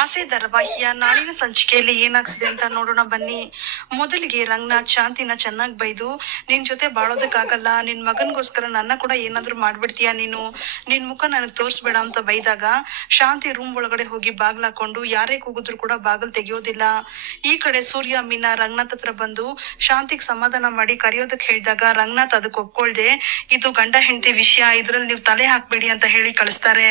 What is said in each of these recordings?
ಆಸೆ ಧಾರಾವಾಹಿಯ ನಾಳಿನ ಸಂಚಿಕೆಯಲ್ಲಿ ಏನಾಗ್ತದೆ ಅಂತ ನೋಡೋಣ ಬನ್ನಿ. ಮೊದಲಿಗೆ ರಂಗನಾಥ್ ಶಾಂತಿನ ಚೆನ್ನಾಗಿ ಬೈದು, ನಿನ್ ಜೊತೆ ಬಾಳೋದಕ್ಕಾಗಲ್ಲ, ನಿನ್ ಮಗನ್ಗೋಸ್ಕರ ನನ್ನ ಕೂಡ ಏನಾದ್ರೂ ಮಾಡ್ಬಿಡ್ತೀಯ ನೀನು? ನಿನ್ ಮುಖ ನನಗ್ ತೋರಿಸ್ಬೇಡ ಅಂತ ಬೈದಾಗ, ಶಾಂತಿ ರೂಮ್ ಒಳಗಡೆ ಹೋಗಿ ಬಾಗ್ಲಾಕೊಂಡು ಯಾರೇ ಕೂಗಿದ್ರು ಕೂಡ ಬಾಗಲ್ ತೆಗಿಯೋದಿಲ್ಲ. ಈ ಕಡೆ ಸೂರ್ಯ, ಮೀನಾ, ರಂಗನಾಥ್ ಹತ್ರ ಬಂದು ಶಾಂತಿಗ್ ಸಮಾಧಾನ ಮಾಡಿ ಕರೆಯೋದಕ್ ಹೇಳಿದಾಗ ರಂಗನಾಥ್ ಅದಕ್ಕೆ ಒಪ್ಕೊಳ್ದೆ, ಇದು ಗಂಡ ಹೆಂಡತಿ ವಿಷಯ, ಇದ್ರಲ್ಲಿ ನೀವು ತಲೆ ಹಾಕ್ಬೇಡಿ ಅಂತ ಹೇಳಿ ಕಳಿಸ್ತಾರೆ.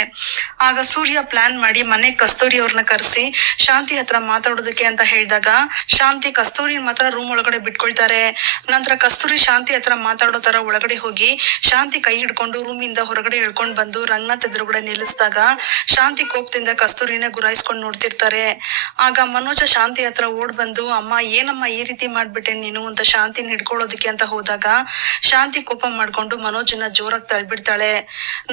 ಆಗ ಸೂರ್ಯ ಪ್ಲಾನ್ ಮಾಡಿ ಮನೆ ಕಸ್ತೂರಿ ಅವ್ರನ್ನ ಕರೆಸಿ ಶಾಂತಿ ಹತ್ರ ಮಾತಾಡೋದಕ್ಕೆ ಅಂತ ಹೇಳಿದಾಗ ಶಾಂತಿ ಕಸ್ತೂರಿ ಮಾತ್ರ ರೂಮ್ ಒಳಗಡೆ ಬಿಟ್ಕೊಳ್ತಾರೆ. ನಂತರ ಕಸ್ತೂರಿ ಶಾಂತಿ ಹತ್ರ ಮಾತಾಡೋ ತರ ಒಳಗಡೆ ಹೋಗಿ ಶಾಂತಿ ಕೈ ಹಿಡ್ಕೊಂಡು ರೂಮ್ ಇಂದ ಹೊರಗಡೆ ಎಳ್ಕೊಂಡ್ ಬಂದು ರಂಗನಾಥ್ ಎದುರುಗಡೆ ನಿಲ್ಲಿಸಿದಾಗ ಶಾಂತಿ ಕೋಪದಿಂದ ಕಸ್ತೂರಿನ ಗುರಾಯಿಸ್ಕೊಂಡು ನೋಡ್ತಿರ್ತಾರೆ. ಆಗ ಮನೋಜ ಶಾಂತಿ ಹತ್ರ ಓಡ್ ಬಂದು, ಅಮ್ಮ, ಏನಮ್ಮ ಈ ರೀತಿ ಮಾಡ್ಬಿಟ್ಟೆ ನೀನು ಅಂತ ಶಾಂತಿನ ಹಿಡ್ಕೊಳ್ಳೋದಕ್ಕೆ ಅಂತ ಹೋದಾಗ ಶಾಂತಿ ಕೋಪ ಮಾಡ್ಕೊಂಡು ಮನೋಜನ ಜೋರಾಗಿ ತಳ್ಬಿಡ್ತಾಳೆ.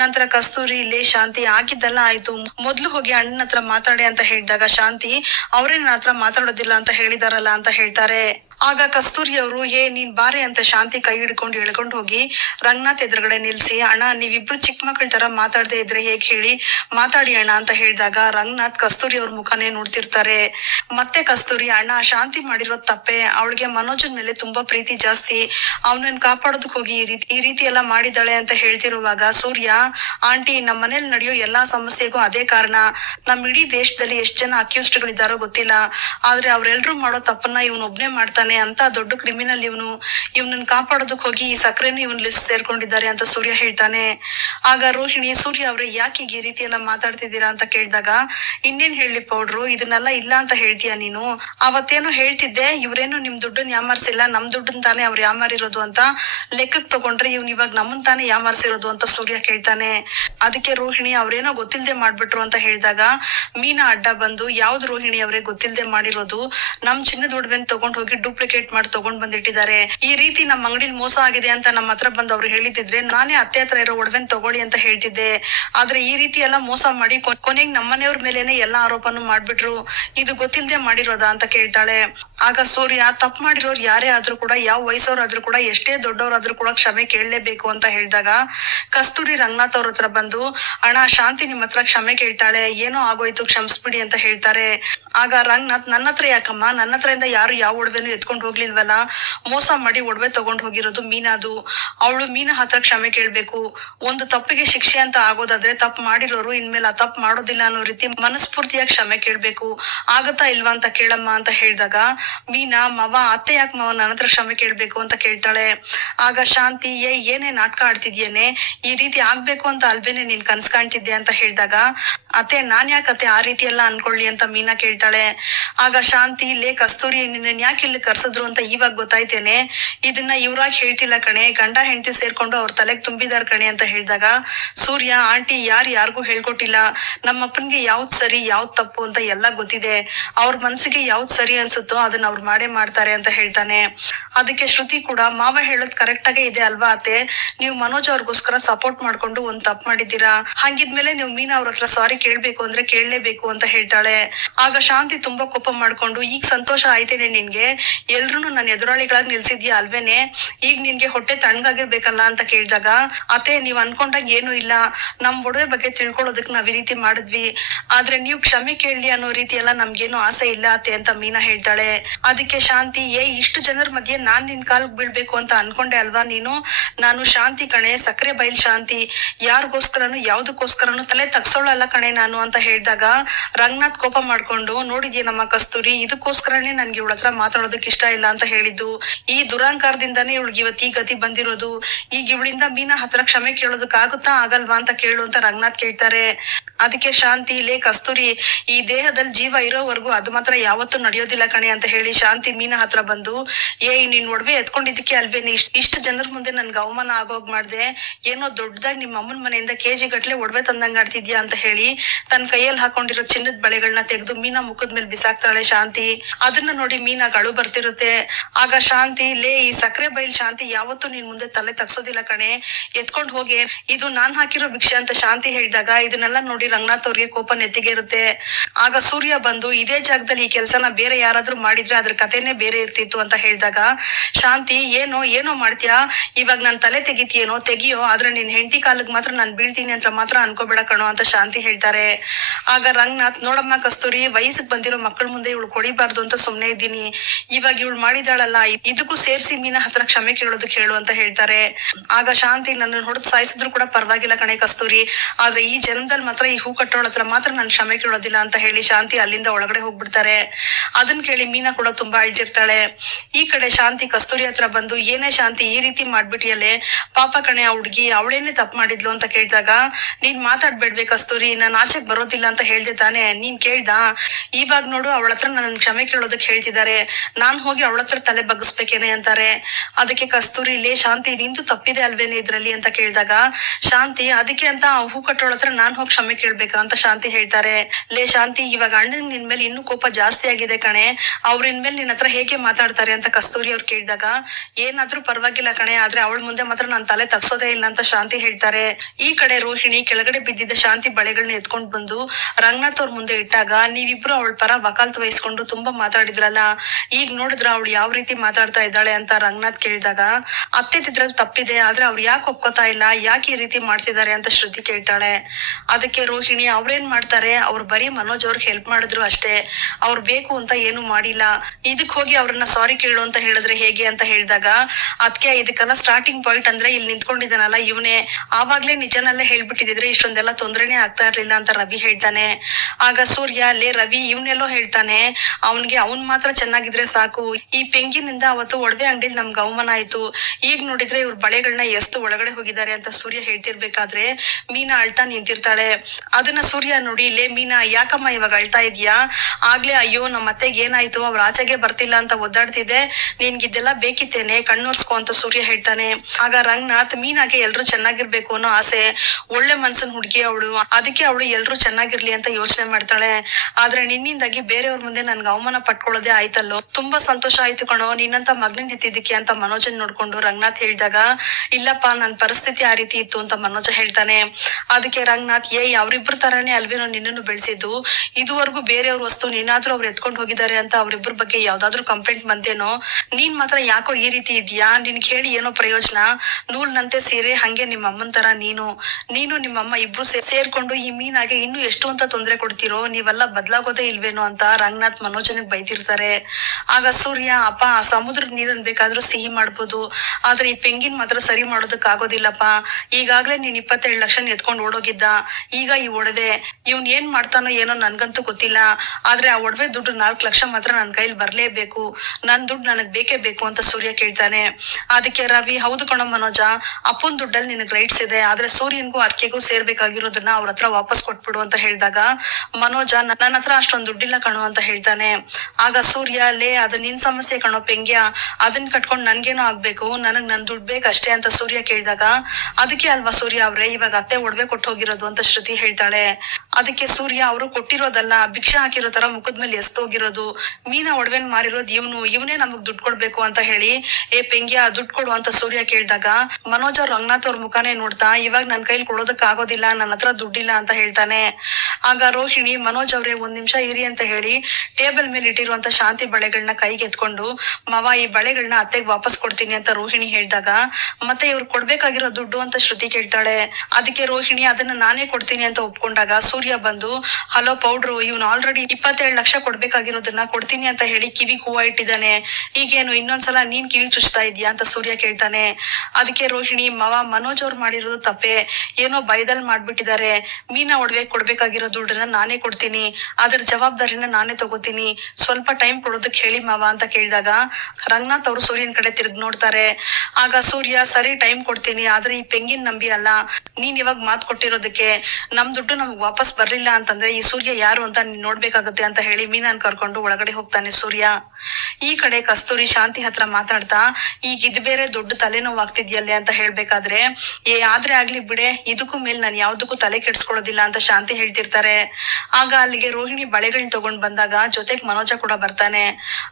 ನಂತರ ಕಸ್ತೂರಿ ಇಲ್ಲಿ ಶಾಂತಿ, ಆಗಿದ್ದೆಲ್ಲ ಆಯ್ತು. ಮೊದ್ಲು ಹೋಗಿ ಅಣ್ಣನ ಹತ್ರ ಮಾತಾಡಿ ಅಂತ ಹೇಳಿದಾಗ ಶಾಂತಿ ಅವರೇ ನನ್ನ ಹತ್ರ ಮಾತಾಡೋದಿಲ್ಲ ಅಂತ ಹೇಳಿದಾರಲ್ಲ ಅಂತ ಹೇಳ್ತಾರೆ. ಆಗ ಕಸ್ತೂರಿ ಅವರು ಏ ನೀನ್ ಬಾರೆ ಅಂತ ಶಾಂತಿ ಕೈ ಹಿಡ್ಕೊಂಡು ಎಳ್ಕೊಂಡು ಹೋಗಿ ರಂಗನಾಥ್ ಎದುರುಗಡೆ ನಿಲ್ಸಿ, ಅಣ್ಣ, ನೀವಿಬ್ರು ಚಿಕ್ಕ ಮಕ್ಕಳ ತರ ಮಾತಾಡದೆ ಇದ್ರೆ ಹೇಗೆ ಹೇಳಿ? ಮಾತಾಡಿ ಅಣ್ಣ, ಅಂತ ಹೇಳಿದಾಗ ರಂಗನಾಥ್ ಕಸ್ತೂರಿ ಅವ್ರ ಮುಖನೇ ನೋಡ್ತಿರ್ತಾರೆ. ಮತ್ತೆ ಕಸ್ತೂರಿ, ಅಣ್ಣ, ಶಾಂತಿ ಮಾಡಿರೋದ್ ತಪ್ಪೆ. ಅವಳಿಗೆ ಮನೋಜನ್ ಮೇಲೆ ತುಂಬಾ ಪ್ರೀತಿ ಜಾಸ್ತಿ. ಅವನನ್ನ ಕಾಪಾಡೋದಕ್ಕೆ ಹೋಗಿ ಈ ರೀತಿ ಈ ರೀತಿ ಎಲ್ಲ ಮಾಡಿದಾಳೆ ಅಂತ ಹೇಳ್ತಿರುವಾಗ ಸೂರ್ಯ, ಆಂಟಿ ನಮ್ಮ ಮನೇಲಿ ನಡೆಯೋ ಎಲ್ಲಾ ಸಮಸ್ಯೆಗೂ ಅದೇ ಕಾರಣ. ನಮ್ ಇಡೀ ದೇಶದಲ್ಲಿ ಎಷ್ಟ್ ಜನ ಅಕ್ಯೂಸ್ಡ್ ಗಳಿದಾರೋ ಗೊತ್ತಿಲ್ಲ. ಆದ್ರೆ ಅವರೆಲ್ಲರೂ ಮಾಡೋ ತಪ್ಪನ್ನ ಇವನ್ ಒಬ್ನೇ ಮಾಡ್ತಾನೆ. ಅಂತ ದೊಡ್ಡ ಕ್ರಿಮಿನಲ್ ಇವನು. ಇವನನ್ನ ಕಾಪಾಡೋದಕ್ಕೆ ಹೋಗಿ ಈ ಸಕ್ಕರೆನು ಇವನ್ ಲಿಸ್ಟ್ ಸೇರ್ಕೊಂಡಿದ್ದಾರೆ ಅಂತ ಸೂರ್ಯ ಹೇಳ್ತಾನೆ. ಆಗ ರೋಹಿಣಿ, ಸೂರ್ಯ ಅವ್ರೆ, ಯಾಕೆ ಈ ರೀತಿ ಎಲ್ಲ ಮಾತಾಡ್ತಿದ್ದೀರಾ ಅಂತ ಕೇಳಿದಾಗ, ಇನ್ನೇನ್ ಹೇಳಿ ಪೌಡ್ರು, ಇದನ್ನೆಲ್ಲ ಇಲ್ಲ ಅಂತ ಹೇಳ್ತೀಯ ನೀನು? ಅವತ್ತೇನೋ ಹೇಳ್ತಿದ್ದೆ, ಇವ್ರೇನು ನಿಮ್ ದುಡ್ಡನ್ನ ಯಾಮಾರ್ಸಿಲ್ಲ, ನಮ್ ದುಡ್ಡನ್ ತಾನೇ ಅವ್ರು ಯಾಮಾರಿರೋದು ಅಂತ ಲೆಕ್ಕಕ್ ತಗೊಂಡ್ರೆ ಇವ್ನ್ ಇವಾಗ ನಮ್ಮನ್ ತಾನೇ ಯಾಮಾರ್ಸಿರೋದು ಅಂತ ಸೂರ್ಯ ಕೇಳ್ತಾನೆ ಅದಕ್ಕೆ ರೋಹಿಣಿ ಅವ್ರೇನೋ ಗೊತ್ತಿಲ್ಲದೆ ಮಾಡ್ಬಿಟ್ರು ಅಂತ ಹೇಳಿದಾಗ, ಮೀನಾ ಅಡ್ಡ ಬಂದು, ಯಾವ್ದು ರೋಹಿಣಿ ಅವ್ರೆ ಗೊತ್ತಿಲ್ಲದೆ ಮಾಡಿರೋದು, ನಮ್ ಚಿನ್ನದ ಒಡವೆನ್ ತಗೊಂಡ್ ಹೋಗಿ ಡೂಪ್ಲಿಕೇಟ್ ಮಾಡಿ ತಗೊಂಡ್ ಬಂದಿಟ್ಟಿದ್ದಾರೆ. ಈ ರೀತಿ ನಮ್ಮ ಅಂಗಡಿಲಿ ಮೋಸ ಆಗಿದೆ ಅಂತ ನಮ್ಮ ಹತ್ರ ಬಂದು ಅವ್ರು ಹೇಳಿದ್ರೆ ನಾನೇ ಅತ್ತೆ ಹತ್ರ ಇರೋ ಒಡವೆನ್ ತಗೊಳ್ಳಿ ಅಂತ ಹೇಳ್ತಿದ್ದೆ. ಆದ್ರೆ ಈ ರೀತಿ ಎಲ್ಲ ಮೋಸ ಮಾಡಿ ಕೊನೆಗೆ ನಮ್ಮನೆಯವ್ರ ಮೇಲೇನೆ ಎಲ್ಲಾ ಆರೋಪನು ಮಾಡ್ಬಿಟ್ರು. ಇದು ಗೊತ್ತಿಲ್ಲದೆ ಮಾಡಿರೋದಾ ಅಂತ ಕೇಳ್ತಾಳೆ. ಆಗ ಸೂರ್ಯ ತಪ್ಪು ಮಾಡಿರೋರು ಯಾರೇ ಆದ್ರೂ ಕೂಡ, ಯಾವ ವಯಸ್ಸವ್ರಾದ್ರೂ ಕೂಡ, ಎಷ್ಟೇ ದೊಡ್ಡವರಾದ್ರೂ ಕೂಡ ಕ್ಷಮೆ ಕೇಳಲೇಬೇಕು ಅಂತ ಹೇಳಿದಾಗ ಕಸ್ತೂರಿ ರಂಗನಾಥ್ ಅವ್ರ ಹತ್ರ ಬಂದು, ಅಣ್ಣ, ಶಾಂತಿ ನಿಮ್ಮ ಹತ್ರ ಕ್ಷಮೆ ಕೇಳ್ತಾಳೆ. ಏನೋ ಆಗೋಯ್ತು, ಕ್ಷಮಿಸ್ಬಿಡಿ ಅಂತ ಹೇಳ್ತಾರೆ. ಆಗ ರಂಗನಾಥ್ ನನ್ನ ಹತ್ರ ಯಾಕಮ್ಮ? ನನ್ನ ಹತ್ರದಿಂದ ಯಾರು ಯಾವ ಒಡವೆನು ಎತ್ಕೊಂಡು ಹೋಗ್ಲಿಲ್ವಲ್ಲ? ಮೋಸ ಮಾಡಿ ಒಡವೆ ತಗೊಂಡು ಹೋಗಿರೋದು ಮೀನಾದು ಅವಳು ಮೀನಾ ಹತ್ರ ಕ್ಷಮೆ ಕೇಳ್ಬೇಕು. ಒಂದು ತಪ್ಪಿಗೆ ಶಿಕ್ಷೆ ಅಂತ ಆಗೋದಾದ್ರೆ ತಪ್ಪು ಮಾಡಿರೋರು ಇನ್ಮೇಲೆ ಆ ತಪ್ಪು ಮಾಡೋದಿಲ್ಲ ಅನ್ನೋ ರೀತಿ ಮನಸ್ಫೂರ್ತಿಯಾಗಿ ಕ್ಷಮೆ ಕೇಳ್ಬೇಕು. ಆಗತ್ತಾ ಇಲ್ವಾ ಅಂತ ಕೇಳಮ್ಮ ಅಂತ ಹೇಳಿದಾಗ, ಮೀನಾ, ಮವ, ಅತ್ತೆ ಯಾಕೆ ಮವ ನನ್ನ ಹತ್ರ ಕ್ಷಮೆ ಕೇಳ್ಬೇಕು ಅಂತ ಕೇಳ್ತಾಳೆ. ಆಗ ಶಾಂತಿ, ಏ, ಏನೇ ನಾಟಕ ಆಡ್ತಿದ್ಯೇನೆ? ಈ ರೀತಿ ಆಗ್ಬೇಕು ಅಂತ ಅಲ್ಬೇನೆ ನೀನ್ ಕನ್ಸ್ ಕಾಣ್ತಿದ್ದೆ ಅಂತ ಹೇಳಿದಾಗ, ಅತ್ತೆ, ನಾನ್ ಯಾಕತ್ತೆ ಆ ರೀತಿ ಎಲ್ಲ ಅನ್ಕೊಳ್ಳಿ ಅಂತ ಮೀನಾ ಕೇಳ್ತಾಳೆ. ಆಗ ಶಾಂತಿ, ಲೇ, ಕಸ್ತೂರಿ ನಿನ್ನ ಯಾಕೆ ಇಲ್ಲಿ ಕರ್ಸಿದ್ರು ಅಂತ ಇವಾಗ ಗೊತ್ತಾಯ್ತೇನೆ. ಇದನ್ನ ಇವ್ರಾಗ್ ಹೇಳ್ತಿಲ್ಲ ಕಣೆ. ಗಂಡ, ಹೆಂಡತಿ ಸೇರ್ಕೊಂಡು ಅವ್ರ ತಲೆಗ್ ತುಂಬಿದಾರ ಕಣೆ ಅಂತ ಹೇಳಿದಾಗ ಸೂರ್ಯ, ಆಂಟಿ ಯಾರು ಯಾರಿಗೂ ಹೇಳ್ಕೊಟ್ಟಿಲ್ಲ. ನಮ್ಮಪ್ಪನ್ಗೆ ಯಾವ್ದು ಸರಿ, ಯಾವ್ದು ತಪ್ಪು ಅಂತ ಎಲ್ಲ ಗೊತ್ತಿದೆ. ಅವ್ರ ಮನ್ಸಿಗೆ ಯಾವ್ದು ಸರಿ ಅನ್ಸುತ್ತೋ ಅದನ್ನ ಅವ್ರು ಮಾಡೇ ಮಾಡ್ತಾರೆ ಅಂತ ಹೇಳ್ತಾನೆ. ಅದಕ್ಕೆ ಶ್ರುತಿ ಕೂಡ, ಮಾವ ಹೇಳೋದ್ ಕರೆಕ್ಟ್ ಆಗೇ ಇದೆ ಅಲ್ವಾ ಅತ್ತೆ? ನೀವು ಮನೋಜ್ ಅವ್ರಿಗೋಸ್ಕರ ಸಪೋರ್ಟ್ ಮಾಡ್ಕೊಂಡು ಒಂದ್ ತಪ್ಪು ಮಾಡಿದ್ದೀರಾ? ಹಂಗಿದ್ಮೇಲೆ ನೀವು ಮೀನಾ ಅವ್ರ ಹತ್ರ ಸಾರಿ ಕೇಳ್ಬೇಕು ಅಂದ್ರೆ ಕೇಳಲೇಬೇಕು ಅಂತ ಹೇಳ್ತಾಳೆ. ಆಗ ಶಾಂತಿ ತುಂಬಾ ಕೋಪ ಮಾಡ್ಕೊಂಡು, ಈಗ ಸಂತೋಷ ಆಯ್ತೇನೆ ನಿನ್ಗೆ. ಎಲ್ರು ನನ್ನ ಎದುರಾಳಿಗಳಾಗಿ ನಿಲ್ಸಿದ್ಯಾ ಅಲ್ವೇನೆ? ಈಗ ನಿನ್ಗೆ ಹೊಟ್ಟೆ ತಣ್ಣಗಾಗಿರ್ಬೇಕಲ್ಲ ಅಂತ ಕೇಳಿದಾಗ ಅತ್ತೆ ನೀವ್ ಅನ್ಕೊಂಡಾಗ ಏನು ಇಲ್ಲ. ನಮ್ ಒಡವೆ ಬಗ್ಗೆ ತಿಳ್ಕೊಳ್ಳೋದಕ್ಕೆ ನಾವ್ ಈ ರೀತಿ ಮಾಡಿದ್ವಿ. ಆದ್ರೆ ನೀವು ಕ್ಷಮೆ ಕೇಳಿ ಅನ್ನೋ ರೀತಿ ಎಲ್ಲ ನಮ್ಗೇನು ಆಸೆ ಇಲ್ಲ ಅತ್ತೆ ಅಂತ ಮೀನಾ ಹೇಳ್ತಾಳೆ. ಅದಕ್ಕೆ ಶಾಂತಿ, ಏ, ಇಷ್ಟು ಜನರ ಮಧ್ಯೆ ನಾನ್ ನಿನ್ ಕಾಲ್ಗ್ ಬೀಳ್ಬೇಕು ಅಂತ ಅನ್ಕೊಂಡೆ ಅಲ್ವಾ ನೀನು? ನಾನು ಶಾಂತಿ ಕಣೆ ಸಕ್ಕರೆ ಬೈಲ್ ಶಾಂತಿ. ಯಾರಿಗೋಸ್ಕರನು, ಯಾವ್ದಕ್ಕೋಸ್ಕರನು ತಲೆ ತಗ್ಸೋಳಲ್ಲ ಕಣೆ ನಾನು, ಅಂತ ಹೇಳಿದಾಗ, ರಂಗನಾಥ್ ಕೋಪ ಮಾಡ್ಕೊಂಡು, ನೋಡಿದ್ಯಾ ನಮ್ಮ ಕಸ್ತೂರಿ? ಇದಕ್ಕೋಸ್ಕರನೇ ನನ್ಗೆ ಇವಳ ಹತ್ರ ಮಾತಾಡೋದಕ್ಕೆ ಇಷ್ಟ ಇಲ್ಲ ಅಂತ ಹೇಳಿದ್ದು. ಈ ದುರಾಂಕಾರದಿಂದಾನೇ ಇವಳಿಗೆ ಇವತ್ತು ಈ ಗತಿ ಬಂದಿರೋದು. ಈಗ ಇವಳಿಂದ ಮೀನಾ ಹತ್ರ ಕ್ಷಮೆ ಕೇಳೋದಕ್ಕಾಗುತ್ತಾ ಆಗಲ್ವಾ ಅಂತ ಕೇಳು ಅಂತ ರಂಗನಾಥ್ ಕೇಳ್ತಾರೆ. ಅದಕ್ಕೆ ಶಾಂತಿ, ಲೇ ಕಸ್ತೂರಿ, ಈ ದೇಹದಲ್ಲಿ ಜೀವ ಇರೋವರೆಗೂ ಅದು ಮಾತ್ರ ಯಾವತ್ತೂ ನಡೆಯೋದಿಲ್ಲ ಕಣೆ ಅಂತ ಹೇಳಿ ಶಾಂತಿ ಮೀನಾ ಹತ್ರ ಬಂದು, ಏ, ನೀನ್ ಒಡವೆ ಎತ್ಕೊಂಡಿದ್ದಕ್ಕೆ ಅಲ್ವೇ ಇಷ್ಟ ಜನರ ಮುಂದೆ ನನ್ಗೆ ಅವಮಾನ ಆಗೋಗ್ ಮಾಡ್ದೆ. ಏನೋ ದೊಡ್ಡದಾಗಿ ನಿಮ್ಮ ಅಮ್ಮನ ಮನೆಯಿಂದ ಕೆಜಿ ಗಟ್ಲೆ ಒಡವೆ ತಂದಂಗ ಆಡ್ತಿದ್ಯಾ? ಅಂತ ಹೇಳಿ ತನ್ನ ಕೈಯಲ್ಲಿ ಹಾಕೊಂಡಿರೋ ಚಿನ್ನದ ಬಳೆಗಳನ್ನ ತೆಗೆದು ಮೀನಾ ಮುಖದ ಮೇಲೆ ಬಿಸಾಕ್ತಾಳೆ ಶಾಂತಿ. ಅದನ್ನ ನೋಡಿ ಮೀನಾ ಅಳು ಬರ್ತಿರುತ್ತೆ ಆಗ ಶಾಂತಿ, ಲೇ ಈ ಸಕ್ಕರೆ ಬೈಲ್ ಶಾಂತಿ ಯಾವತ್ತೂ ನೀನ್ ಮುಂದೆ ತಲೆ ತಗ್ಸೋದಿಲ್ಲ ಕಣೆ. ಎತ್ಕೊಂಡ್ ಹೋಗಿ, ಇದು ನಾನ್ ಹಾಕಿರೋ ಭಿಕ್ಷೆ ಅಂತ ಶಾಂತಿ ಹೇಳಿದಾಗ ಇದನ್ನೆಲ್ಲ ನೋಡಿ ರಂಗನಾಥ್ ಅವ್ರಿಗೆ ಕೋಪ ನೆತ್ತಿಗೆ ಇರುತ್ತೆ. ಆಗ ಸೂರ್ಯ ಬಂದು, ಇದೇ ಜಾಗದಲ್ಲಿ ಈ ಕೆಲಸನ ಬೇರೆ ಯಾರಾದ್ರೂ ಮಾಡಿದ್ರೆ ಅದ್ರ ಕಥೆನೇ ಬೇರೆ ಇರ್ತಿತ್ತು ಅಂತ ಹೇಳಿದಾಗ, ಶಾಂತಿ, ಏನೋ ಏನೋ ಮಾಡ್ತೀಯಾ? ಇವಾಗ ನನ್ ತಲೆ ತೆಗಿತೀಯೇನೋ, ತೆಗಿಯೋ, ಆದ್ರೆ ನಿನ್ ಹೆಂಡತಿ ಕಾಲಕ್ ಮಾತ್ರ ನಾನ್ ಬೀಳ್ತೀನಿ ಅಂತ ಮಾತ್ರ ಅನ್ಕೋಬೇಡ ಕಣೋ ಅಂತ ಶಾಂತಿ ಹೇಳ್ತಾರೆ. ಆಗ ರಂಗನಾಥ್, ನೋಡಮ್ಮ ಕಸ್ತೂರಿ, ವಯಸ್ಸಿಗೆ ಬಂದಿರೋ ಮಕ್ಕಳ ಮುಂದೆ ಇವಳು ಕೊಡಿಬಾರ್ದು ಅಂತ ಸುಮ್ನೆ ಇದ್ದೀನಿ. ಇವಾಗ ಇವಳು ಮಾಡಿದಾಳಲ್ಲ ಇದಕ್ಕೂ ಸೇರ್ಸಿ ಮೀನಾ ಹತ್ರ ಕ್ಷಮೆ ಕೇಳೋದಕ್ಕೆ ಹೇಳು ಅಂತ ಹೇಳ್ತಾರೆ. ಆಗ ಶಾಂತಿ ನನ್ನ ಹೊಡೆದು ಸಾಯಿಸಿದ್ರು ಕೂಡ ಪರವಾಗಿಲ್ಲ ಕಣೆ ಕಸ್ತೂರಿ. ಆದ್ರೆ ಈ ಜನ್ಮದಲ್ಲಿ ಮಾತ್ರ ಈ ಹೂ ಕಟ್ಟೋಳ ಹತ್ರ ಮಾತ್ರ ನಾನು ಕ್ಷಮೆ ಕೇಳೋದಿಲ್ಲ ಅಂತ ಹೇಳಿ ಶಾಂತಿ ಅಲ್ಲಿಂದ ಒಳಗಡೆ ಹೋಗ್ಬಿಡ್ತಾರೆ. ಅದನ್ನ ಕೇಳಿ ಮೀನಾ ಕೂಡ ತುಂಬಾ ಅಳ್ತಿರ್ತಾಳೆ. ಈ ಕಡೆ ಶಾಂತಿ ಕಸ್ತೂರಿ ಹತ್ರ ಬಂದು, ಏನೇ ಶಾಂತಿ ಈ ರೀತಿ ಮಾಡ್ಬಿಟ್ಟಿಯಲ್ಲೇ, ಪಾಪ ಕಣೆ ಆ ಹುಡ್ಗಿ, ಅವಳೇನೆ ತಪ್ಪು ಮಾಡಿದ್ಲು ಅಂತ ಕೇಳಿದಾಗ, ನೀನ್ ಮಾತಾಡ್ಬೇಡ್ವೆ ಕಸ್ತೂರಿ, ನಾನು ಆಚೆಗೆ ಬರೋದಿಲ್ಲ ಅಂತ ಹೇಳ್ದೆ ತಾನೆ, ನೀನ್ ಕೇಳ್ದ? ಇವಾಗ ನೋಡು ಅವಳ ಹತ್ರ ನನ್ನ ಕ್ಷಮೆ ಕೇಳೋದಕ್ಕೆ ಹೇಳ್ತಿದ್ದಾರೆ. ನಾನ್ ಹೋಗಿ ಅವಳ ಹತ್ರ ತಲೆ ಬಗ್ಗಿಸ್ಬೇಕೇನೆ ಅಂತಾರೆ. ಅದಕ್ಕೆ ಕಸ್ತೂರಿ, ಲೇ ಶಾಂತಿ ನಿಂತು ತಪ್ಪಿದೆ ಅಲ್ವೇನೆ ಇದ್ರಲ್ಲಿ? ಅಂತ ಕೇಳಿದಾಗ, ಶಾಂತಿ, ಅದಕ್ಕೆ ಅಂತ ಹೂ ಕಟ್ಟೋಳ ಹತ್ರ ನಾನ್ ಹೋಗಿ ಕ್ಷಮೆ ಕೇಳ್ಬೇಕಾ? ಅಂತ ಶಾಂತಿ ಹೇಳ್ತಾರೆ. ಲೇ ಶಾಂತಿ, ಇವಾಗ ಅಣ್ಣನ್ ನಿನ್ ಮೇಲೆ ಇನ್ನೂ ಕೋಪ ಜಾಸ್ತಿ ಆಗಿದೆ ಕಣೆ. ಅವ್ರ ಇನ್ಮೇಲೆ ನಿನ್ನ ಹತ್ರ ಹೇಗೆ ಮಾತಾಡ್ತಾರೆ? ಅಂತ ಕಸ್ತೂರಿ ಅವ್ರು ಕೇಳಿದಾಗ, ಏನಾದ್ರೂ ಪರವಾಗಿಲ್ಲ ಕಣೆ, ಆದ್ರೆ ಅವಳ ಮುಂದೆ ಮಾತ್ರ ನಾನು ತಲೆ ತಗ್ಸೋದೇ ಇಲ್ಲ, ಅಂತ ಶಾಂತಿ ಹೇಳ್ತಾರೆ. ಈ ಕಡೆ ರೋಹಿಣಿ, ಕೆಳಗಡೆ ಬಿದ್ದಿದ್ದ ಶಾಂತಿ ಬಳೆಗಳನ್ನ ಎತ್ಕೊಂಡ್ ಬಂದು ರಂಗನಾಥ್ ಅವ್ರ ಮುಂದೆ ಇಟ್ಟಾಗ, ನೀವಿಬ್ರು ಅವಳ ಪರ ವಕಾಲ್ತ್ ವಹಿಸ್ಕೊಂಡು ತುಂಬಾ ಮಾತಾಡಿದ್ರಲ್ಲ, ಈಗ ನೋಡಿದ್ರ ಅವಳು ಯಾವ ರೀತಿ ಮಾತಾಡ್ತಾ ಇದ್ದಾಳೆ ಅಂತ ರಂಗನಾಥ್ ಕೇಳಿದಾಗ, ಅತ್ತೆ ತಿದ್ರಲ್ಲಿ ತಪ್ಪಿದೆ, ಆದ್ರೆ ಅವ್ರು ಯಾಕೆ ಒಪ್ಕೋತಾ ಇಲ್ಲ, ಯಾಕೆ ಈ ರೀತಿ ಮಾಡ್ತಿದ್ದಾರೆ ಅಂತ ಶ್ರುತಿ ಕೇಳ್ತಾಳೆ. ಅದಕ್ಕೆ ರೋಹಿಣಿ ಅವ್ರೇನ್ ಮಾಡ್ತಾರೆ, ಅವ್ರು ಬರೀ ಮನೋಜ್ ಅವ್ರಿಗೆ ಹೆಲ್ಪ್ ಮಾಡಿದ್ರು ಅಷ್ಟೇ. ಅವ್ರು ಬೇಕು ಅಂತ ಏನು ಮಾಡಿಲ್ಲ. ಇದಕ್ ಹೋಗಿ ಅವ್ರನ್ನ ಸಾರಿ ಕೇಳು ಅಂತ ಹೇಳಿದ್ರೆ ಹೇಗೆ ಅಂತ ಹೇಳಿದಾಗ ಅದಕ್ಕೆ ಇದಕ್ಕೆಲ್ಲ ಸ್ಟಾರ್ಟಿಂಗ್ ಪಾಯಿಂಟ್ ಅಂದ್ರೆ ಇಲ್ಲಿ ನಿಂತ್ಕೊಂಡಿದ್ದಾನಲ್ಲ ಇವನೇ. ಆವಾಗ್ಲೇ ನಿಜನಲ್ಲೇ ಹೇಳ್ಬಿಟ್ಟಿದ್ರೆ ಇಷ್ಟೊಂದೆಲ್ಲ ತೊಂದ್ರೆನೇ ಆಗ್ತಾ ಇರ್ಲಿಲ್ಲ ಅಂತ ರವಿ ಹೇಳ್ತಾನೆ. ಆಗ ಸೂರ್ಯ, ಲೇ ರವಿ, ಇವನೆಲ್ಲೋ ಹೇಳ್ತಾನೆ. ಅವನ್ಗೆ ಅವ್ನ್ ಮಾತ್ರ ಚೆನ್ನಾಗಿದ್ರೆ ಸಾಕು. ಈ ಪೆಂಗಿನಿಂದ ಅವತ್ತು ಒಡವೆ ಅಂಗಡಿಲಿ ನಮ್ಗೆ ಅವಮಾನ ಆಯ್ತು. ಈಗ ನೋಡಿದ್ರೆ ಇವ್ರ ಬಳೆಗಳನ್ನ ಎಷ್ಟು ಒಳಗಡೆ ಹೋಗಿದ್ದಾರೆ ಅಂತ ಸೂರ್ಯ ಹೇಳ್ತಿರ್ಬೇಕಾದ್ರೆ ಮೀನಾ ಅಳ್ತಾ ನಿಂತಿರ್ತಾಳೆ. ಅದನ್ನ ಸೂರ್ಯ ನೋಡಿ, ಲೇ ಮೀನಾ, ಯಾಕಮ್ಮ ಇವಾಗ ಅಳ್ತಾ ಇದೀಯಾ? ಆಗ್ಲೇ ಅಯ್ಯೋ ನಮ್ಮ ಅತ್ತೆಗೆ ಏನಾಯ್ತು? ಅವ್ರ ಆಚೆಗೆ ಬರ್ತಿಲ್ಲ ಅಂತ ಒದ್ದಾಡ್ತಿದ್ದೆ. ನಿನ್ಗಿದ್ದೆಲ್ಲ ಬೇಕಿತ್ತೇನೆ, ಕಣ್ಣೋರ್ಸ್ಕೊ ಅಂತ ಸೂರ್ಯ ಹೇಳ್ತಾನೆ. ಆಗ ರಂಗನಾಥ್, ಮೀನಾಗೆ ಎಲ್ರು ಚೆನ್ನಾಗಿರ್ಬೇಕು ಅನ್ನೋ ಆಸೆ. ಒಳ್ಳೆ ಮನ್ಸನ್ ಹುಡುಗಿ ಅವಳು. ಅದಕ್ಕೆ ಅವಳು ಎಲ್ರು ಚೆನ್ನಾಗಿರ್ಲಿ ಅಂತ ಯೋಚನೆ ಮಾಡ್ತಾಳೆ. ಆದ್ರೆ ನಿನ್ನಿಂದಾಗಿ ಬೇರೆಯವ್ರ ಮುಂದೆ ನನ್ಗೆ ಅವಮಾನ ಪಟ್ಕೊಳ್ಳೋದೇ ಆಯ್ತಲ್ಲೋ. ತುಂಬಾ ಸಂತೋಷ ಆಯ್ತು ಕಣೋ ನಿನ್ನಂತ ಮಗ್ನ ಹೆತ್ತಿದ್ದಕ್ಕೆ ಅಂತ ಮನೋಜನ್ ನೋಡ್ಕೊಂಡು ರಂಗನಾಥ್ ಹೇಳಿದಾಗ, ಇಲ್ಲಪ್ಪ, ನನ್ ಪರಿಸ್ಥಿತಿ ಆ ರೀತಿ ಇತ್ತು ಅಂತ ಮನೋಜ ಹೇಳ್ತಾನೆ. ಅದಕ್ಕೆ ರಂಗನಾಥ್ ಏ ಅವ್ರಿಬ್ರ ತರಾನೇ ಅಲ್ವೇನೋ ನಿನ್ನನ್ನು ಬೆಳೆಸಿದ್ದು? ಇದುವರೆಗೂ ಬೇರೆಯವ್ರ ವಸ್ತು ನೀನಾದ್ರೂ ಅವ್ರು ಎತ್ಕೊಂಡು ಹೋಗಿದ್ದಾರೆ ಅಂತ ಅವ್ರಿಬ್ರ ಬಗ್ಗೆ ಯಾವ್ದಾದ್ರು ಕಂಪ್ಲೇಂಟ್ ಬಂತೇನೋ? ನೀನ್ ಮಾತ್ರ ಯಾಕೋ ಈ ರೀತಿ ಇದೆಯಾ? ನಿನ್ ಕೇಳಿ ಏನೋ ಪ್ರಯೋಜನ? ನೂಲ್ನಂತೆ ಸೀರೆ ಹಂಗೆ ನಿಮ್ಮ ಅಮ್ಮನ್ ತರ ನೀನು. ನೀನು ನಿಮ್ಮಮ್ಮ ಇಬ್ರು ಸೇರ್ಕೊಂಡು ಈ ಮೀನಾಗೆ ಇನ್ನು ಎಷ್ಟು ಅಂತ ತೊಂದರೆ ಕೊಡ್ತಿರೋ, ನೀವೆಲ್ಲ ಬದ್ಲಾಗೋದೇ ಇಲ್ವೇನೋ ಅಂತ ರಂಗನಾಥ್ ಮನೋಜನಿಗೆ ಬೈತಿರ್ತಾರೆ. ಆಗ ಸೂರ್ಯ ಅಪ್ಪ ಸಮುದ್ರದ ನೀರನ್ ಬೇಕಾದ್ರೂ ಸಿಹಿ ಮಾಡ್ಬೋದು. ಆದ್ರೆ ಈ ಪೆಂಗಿನ್ ಮಾತ್ರ ಸರಿ ಮಾಡೋದಕ್ಕೆ ಆಗೋದಿಲ್ಲಪ್ಪ. ಈಗಾಗ್ಲೇ ನೀನ್ ಇಪ್ಪತ್ತೇಳು ಲಕ್ಷ ಎತ್ಕೊಂಡು ಓಡೋಗಿದ್ದ. ಈಗ ಈ ಒಡವೆ, ಇವ್ನ್ ಏನ್ ಮಾಡ್ತಾನೋ ಏನೋ ನನ್ಗಂತೂ ಗೊತ್ತಿಲ್ಲ. ಆದ್ರೆ ಆ ಒಡವೆ ದುಡ್ಡು ನಾಲ್ಕು ಲಕ್ಷ ಮಾತ್ರ ನನ್ನ ಕೈಲಿ ಬರ್ಲೇಬೇಕು. ನನ್ ದುಡ್ಡು ನನಗ್ ಬೇಕೇ ಬೇಕು ಅಂತ ಸೂರ್ಯ ಕೇಳ್ತಾನೆ. ಅದಕ್ಕೆ ರವಿ, ಹೌದು ಕಣೋ ಮನೋಜ, ಅಪ್ಪನ್ ದುಡ್ಡಲ್ಲಿ ನಿನಗ್ ರೈಟ್ಸ್ ಇದೆ. ಆದ್ರೆ ಸೂರ್ಯನ್ಗೂ ಅದಕ್ಕೆಗೂ ಸೇರ್ಬೇಕಾಗಿರೋದನ್ನ ಅವ್ರ ಹತ್ರ ವಾಪಸ್ ಕೊಟ್ಬಿಡು ಅಂತ ಹೇಳಿದಾಗ, ಮನೋಜ ನನ್ನ ಹತ್ರ ಅಷ್ಟೊಂದು ದುಡ್ಡಿಲ್ಲ ಕಣೋ ಅಂತ ಹೇಳ್ತಾನೆ. ಆಗ ಸೂರ್ಯ, ಲೇ ಅದು ನಿನ್ ಸಮಸ್ಯೆ ಕಣೋ ಪೆಂಗ್ಯ ಅದನ್ನ ಕಟ್ಕೊಂಡು ನನ್ಗೇನೋ ಆಗ್ಬೇಕು, ನನಗ್ ನನ್ ದುಡ್ಡು ಬೇಕಷ್ಟೇ ಅಂತ ಸೂರ್ಯ ಕೇಳಿದಾಗ, ಅದಕ್ಕೆ ಅಲ್ವಾ ಸೂರ್ಯ ಅವ್ರೆ, ಇವಾಗ ಅತ್ತೆ ಒಡವೆ ಕೊಟ್ಟು ಹೋಗಿರೋದು, ಅಂತ ಶ್ರುತಿ ಹೇಳ್ತಾಳೆ. ಅದಕ್ಕೆ ಸೂರ್ಯ ಅವರು ಕೊಟ್ಟಿರೋದಲ್ಲ, ಭಿಕ್ಷೆ ಹಾಕಿರೋ ತರ ಮುಖದ ಮೇಲೆ ಎಸ್ತೋಗಿರೋದು ಮೀನಾ ಒಡವೆನ್ ಮಾರಿರೋದು ಇವನು, ಇವನೇ ನಮಗ್ ದುಡ್ಡು ಕೊಡ್ಬೇಕು ಅಂತ ಹೇಳಿ, ಏ ಪೆಂಗ್ಯ, ದುಡ್ಡು ಕೊಡು, ಅಂತ ಸೂರ್ಯ ಕೇಳಿದಾಗ, ಮನೋಜ್ ಅವ್ರ ರಂಗನಾಥ್ ಅವ್ರ ಮುಖಾನೇ ನೋಡ್ತಾ, ಇವಾಗ ನನ್ ಕೈಲಿ ಕೊಡೋದಕ್ ಆಗೋದಿಲ್ಲ, ನನ್ನ ಹತ್ರ ದುಡ್ಡಿಲ್ಲ, ಅಂತ ಹೇಳ್ತಾನೆ. ಆಗ ರೋಹಿಣಿ, ಮನೋಜ್ ಅವ್ರೆ, ಒಂದ್ ನಿಮಿಷ ಇರಿ, ಅಂತ ಹೇಳಿ, ಟೇಬಲ್ ಮೇಲೆ ಇಟ್ಟಿರುವಂತ ಶಾಂತಿ ಬಳೆಗಳನ್ನ ಕೈಗೆ ಎತ್ಕೊಂಡು, ಮಾವ, ಈ ಬಳೆಗಳನ್ನ ಅತ್ತೆಗೆ ವಾಪಸ್ ಕೊಡ್ತೀನಿ ಅಂತ ರೋಹಿಣಿ ಹೇಳಿದಾಗ, ಮತ್ತೆ ಇವ್ರು ಕೊಡ್ಬೇಕಾಗಿರೋ ದುಡ್ಡು ಅಂತ ಶ್ರುತಿ ಕೇಳ್ತಾಳೆ. ಅದಕ್ಕೆ ರೋಹಿಣಿ, ಅದನ್ನ ನಾನೇ ಕೊಡ್ತೀನಿ ಅಂತ ಒಪ್ಕೊಂಡಾಗ ಸೂರ್ಯ ಬಂದು, ಹಲೋ ಪೌಡ್ರು, ಇವ್ನು ಆಲ್ರೆಡಿ ಇಪ್ಪತ್ತೇಳು ಲಕ್ಷ ಕೊಡ್ಬೇಕಾಗಿರೋದನ್ನ ಕೊಡ್ತೀನಿ ಅಂತ ಹೇಳಿ ಕಿವಿಗೆ ಹೂವ ಇಟ್ಟಿದ್ದಾನೆ. ಈಗೇನು, ಇನ್ನೊಂದ್ಸಲ ನೀನ್ ಕಿವಿ ಚುಚ್ತಾ ಇದೀಯಾ ಅಂತ ಸೂರ್ಯ ಕೇಳ್ತಾನೆ. ಅದಕ್ಕೆ ರೋಹಿಣಿ, ಮಾವ, ಮನೋಜ್ ಅವ್ರು ಮಾಡಿರೋದು ತಪ್ಪೆ. ಏನೋ ಬೈದಲ್ ಮಾಡ್ಬಿಟ್ಟಿದ್ದಾರೆ ಮೀನಾ ಒಡವೆ ಕೊಡ್ಬೇಕಾಗಿರೋ ದುಡ್ಡನ್ನ ನಾನೇ ಕೊಡ್ತೀನಿ. ಅದ್ರ ಜವಾಬ್ದಾರಿನ ನಾನೇ ತಗೋತೀನಿ. ಸ್ವಲ್ಪ ಟೈಮ್ ಕೊಡೋದಕ್ಕೆ ಹೇಳಿ ಮಾವ. ಅಂತ ಕೇಳಿದಾಗ, ರಂಗನಾಥ್ ಅವರು ಸೂರ್ಯನ ಕಡೆ ತಿರುಗಿ ನೋಡ್ತಾರೆ. ಆಗ ಸೂರ್ಯ, ಸರಿ ಟೈಮ್ ಕೊಡ್ತೀನಿ, ಆದ್ರೆ ಈ ಪೆಂಗಿನ್ ನಂಬಿ ಅಲ್ಲ. ನೀನ್ ಇವಾಗ ಮಾತು ಕೊಟ್ಟಿರೋದಕ್ಕೆ, ನಮ್ ದುಡ್ಡು ನಮ್ಗೆ ವಾಪಸ್ ಬರ್ಲಿಲ್ಲ ಅಂತಂದ್ರೆ ಈ ಸೂರ್ಯ ಯಾರು ಅಂತ ನೋಡ್ಬೇಕಾಗತ್ತೆ ಅಂತ ಹೇಳಿ ಮೀನಾನ್ ಕರ್ಕೊಂಡು ಒಳಗಡೆ ಹೋಗ್ತಾನೆ ಸೂರ್ಯ. ಈ ಕಡೆ ಕಸ್ತೂರಿ ಶಾಂತಿ ಹತ್ರ ಮಾತಾಡ್ತಾ, ಈಗ ಇದ್ ಬೇರೆ ದೊಡ್ಡ ತಲೆನೋವು ಆಗ್ತಿದ್ಯಲ್ಲೇ ಅಂತ ಹೇಳ್ಬೇಕಾದ್ರೆ, ಏ, ಆದ್ರೆ ಆಗ್ಲಿ ಬಿಡೆ, ಇದಕ್ಕೂ ಮೇಲೆ ನಾನು ಯಾವ್ದಕ್ಕೂ ತಲೆ ಕೆಡ್ಸ್ಕೊಳೋದಿಲ್ಲ ಅಂತ ಶಾಂತಿ ಹೇಳ್ತಿರ್ತಾರೆ. ಆಗ ಅಲ್ಲಿಗೆ ರೋಹಿಣಿ ಬಳೆಗಳನ್ನ ತಗೊಂಡ್ ಬಂದಾಗ ಜೊತೆಗೆ ಮನೋಜ ಕೂಡ ಬರ್ತಾನೆ.